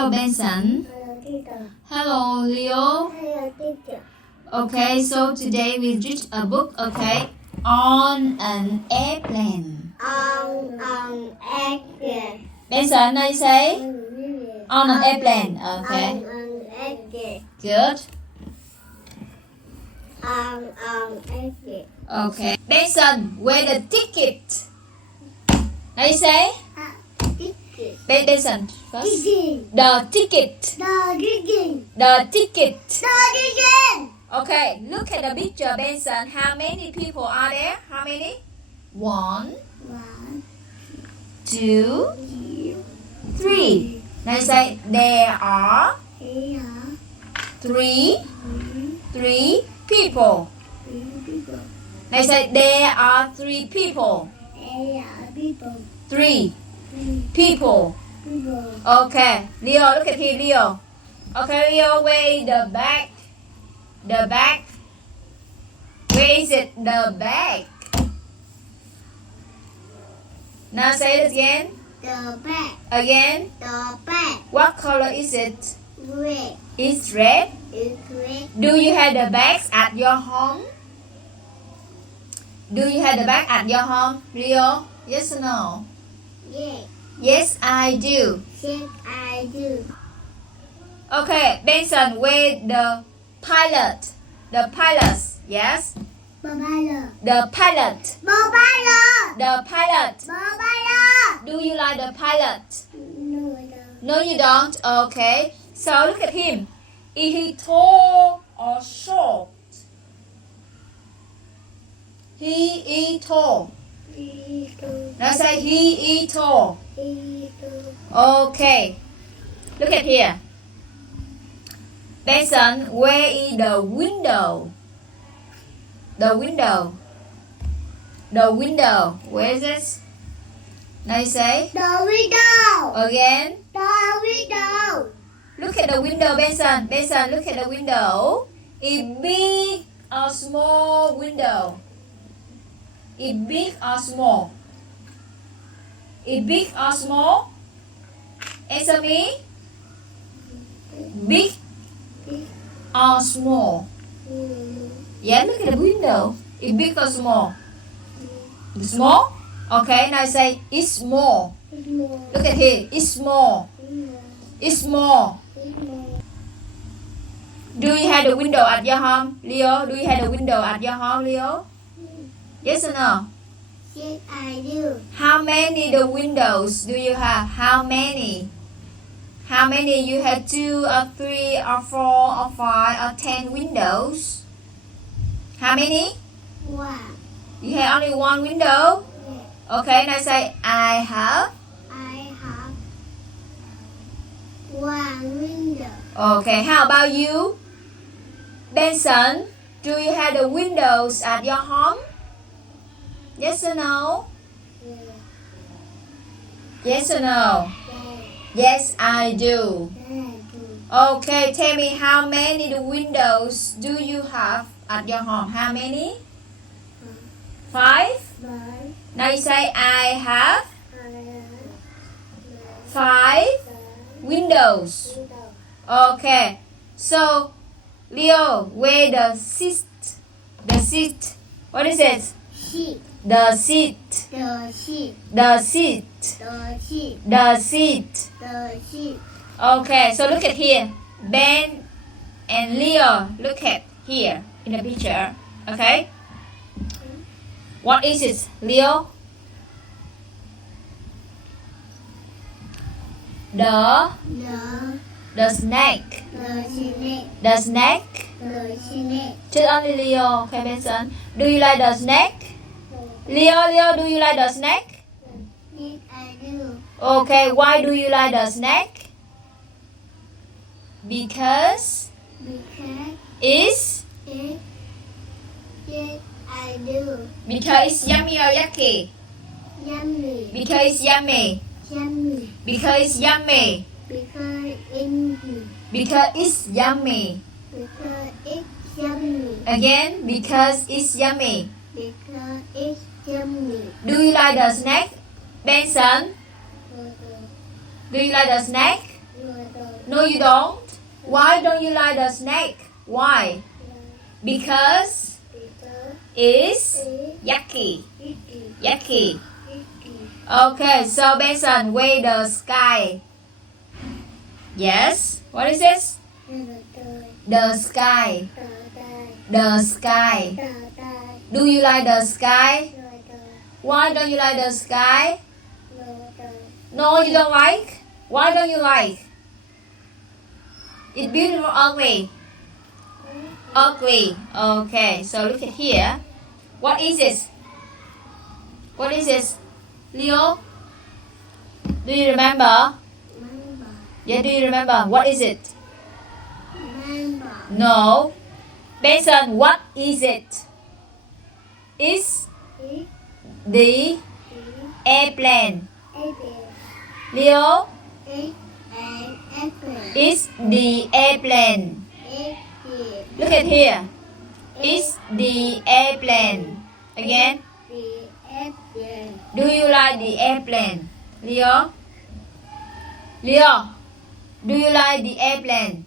Hello, Benson. Hello, teacher. Hello, Leo. Hello, teacher. Okay, so today we read a book, okay? On an airplane. On an airplane. Benson, now you say? On an airplane. On Okay, an airplane. good. On an airplane. Okay. Benson, where the ticket? Now you say? Ticket. Benson, first. Ticket. The ticket. The ticket. The ticket. The ticket. Okay, look at the picture, Benson. How many people are there? How many? 1, 1, 2, 2, 3. Now you say there are 3, 3 3 people. people. Now you say there are 3 people. There are people. 3 3 people. people. Okay, Leo, look at here, Leo. Okay, Leo, where is the bag? The bag. Where is it? The bag. Now say it again. The bag. Again. The bag. What color is it? Red. It's red. It's red. Do you have the bags at your home? Do you have the bag at your home, Leo? Yes or no? Yes. Yes, I do. Yes, I do. Okay, Benson, where the pilot? The pilots, yes? Bye-bye. The pilot. Bye-bye. The pilot. Bye-bye. Do you like the pilot? No, no. No, you don't? Okay. So look at him. Is he tall or short? He is tall. Now say he is tall. Okay. Look at here. Benson, where is the window? The window. The window. Where is it? Now you say. The window. Again. The window. Look at the window, Benson. Benson, look at the window. Is big or small window? Is big or small? Is big or small? Answer me. Big or small? Yeah, look at the window. Is big or small? Small? Okay, now say it's small. Look at here. It's small. It's small. Do you have the window at your home, Leo? Do you have the window at your home, Leo? Yes or no? Yes, I do. How many the windows do you have? How many? How many? You have 2 or 3 or 4 or 5 or 10 windows? How many? 1. You have only 1 window? Yes. Okay, now say I have. I have 1 window. Okay, how about you? Benson, do you have the windows at your home? Yes or no? Yes. Yes or no? Yes. Yes, I do. Yes, I do. Okay, tell me how many the windows do you have at your home? How many? 5? 5. Now you say I have I have 5 windows. window. Okay, so Leo, where the seat? The seat. What is it? Sheep. The seat. The sheep. The seat. The sheep. The seat. The sheep. Okay, so look at here. Ben and Leo, look at here in the picture. Okay? What is it, Leo? The snake. The snake. The snake. The snake. Just only Leo. Okay, Benson. Do you like the snake? Leo, do you like the snake? Yes, I do. Okay, why do you like the snake? Because Because it's yes, I do. because it's yummy or yucky? Yummy. Because it's yummy. Yummy. Because it's yummy. Because it's Because it's yummy. because it's yummy. Again, because it's yummy. Because it's yummy. Do you like the snake, Benson? Do you like the snake? No, No, you don't. Why don't you like the snake? Why? Because Because it's it's yucky. icky. Yucky. Icky. Okay, so Benson, weigh the sky. Yes. What is this? The sky. The sky. Do you like the sky? Why don't you like the sky? No, you don't like? Why don't you like? It's beautiful or ugly? Ugly. Okay, so look at here. What is this? What is this? Leo? Do you remember? Yeah, do you remember? What is it? No. Benson, what is it? It's the airplane. Leo? It's the airplane. Look at here. It's the airplane. Again. Do you like the airplane? Leo? Leo? Do you like the airplane?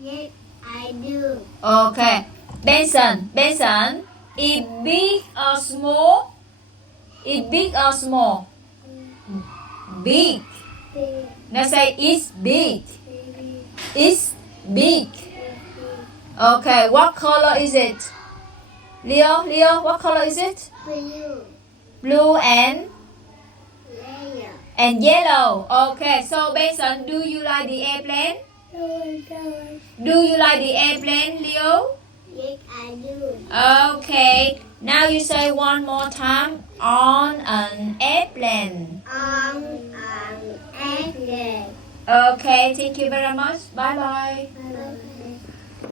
Yes, I do. Okay. Benson, is big or small? Is big or small? Big. Now say it's big. It's big. Okay, what color is it? Leo, what color is it? Blue. Blue and Layer. yellow. Okay, so Benson, do you like the airplane? Do you like the airplane, Leo? Yes, I do. Okay, now you say one more time. On an airplane. On an airplane. Okay, thank you very much. Bye bye. Bye